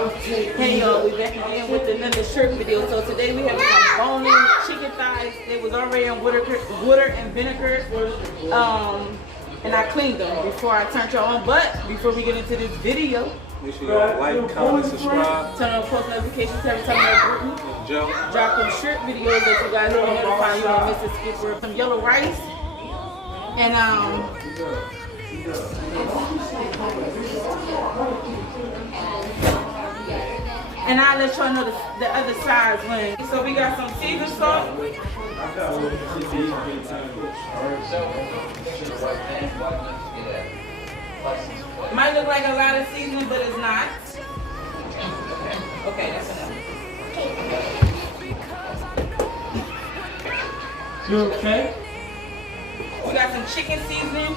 Hey y'all, we back again with another shirt video. So today we have some bone-in chicken thighs. They was already in water and vinegar. And I cleaned them before I turned y'all on. But before we get into this video, make sure y'all like, comment, subscribe. Turn on post notifications every time that Brittany&Joe drop them shirt videos that you guys will be notified. You don't miss a skip for some yellow rice. And I'll let y'all know the other sides when. So we got some Caesar salt. Might look like a lot of seasoning, but it's not. Okay, that's enough. You okay? We got some chicken seasoning.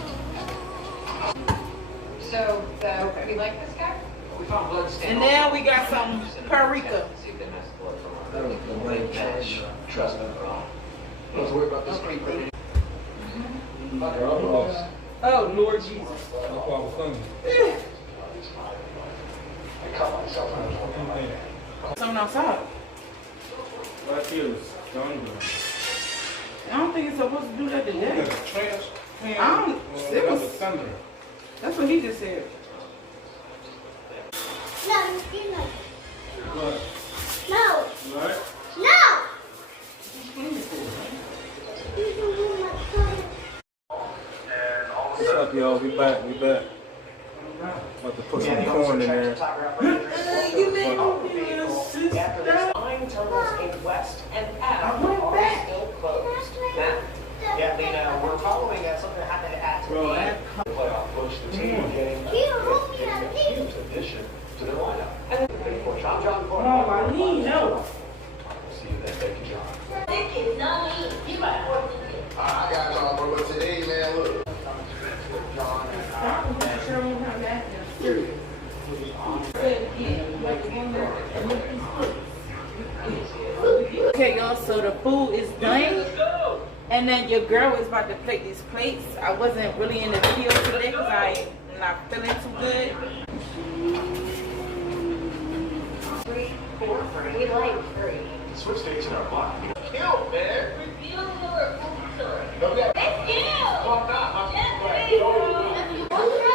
So, we like this guy? And then we got some paprika. Trust me, bro. Don't worry about this creep. Oh, Lord Jesus. Something outside. I don't think it's supposed to do that today. That's what he just said. No. No. Right? No. What's up, y'all? We back. About to put some corn in there. You may open your sister. Nine terminals in West and F are still closed. Yeah, Lena, we're following something that happened at playoff push. The team getting a huge addition to their lineup. And then for John Oh, I need help. see you then. Thank you, John. I got y'all, bro. But today, man, look. Okay, y'all, so the food is done. And then your girl is about to plate these plates. I wasn't really in the video today because I'm not feeling too good. 3, 4, 3. We like 3. Switch states in our block. Kill, man.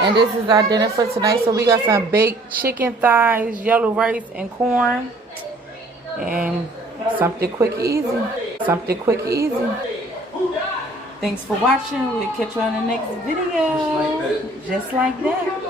And this is our dinner for tonight. So we got some baked chicken thighs, yellow rice, and corn. And something quick and easy. Thanks for watching. We'll catch you on the next video. Just like that.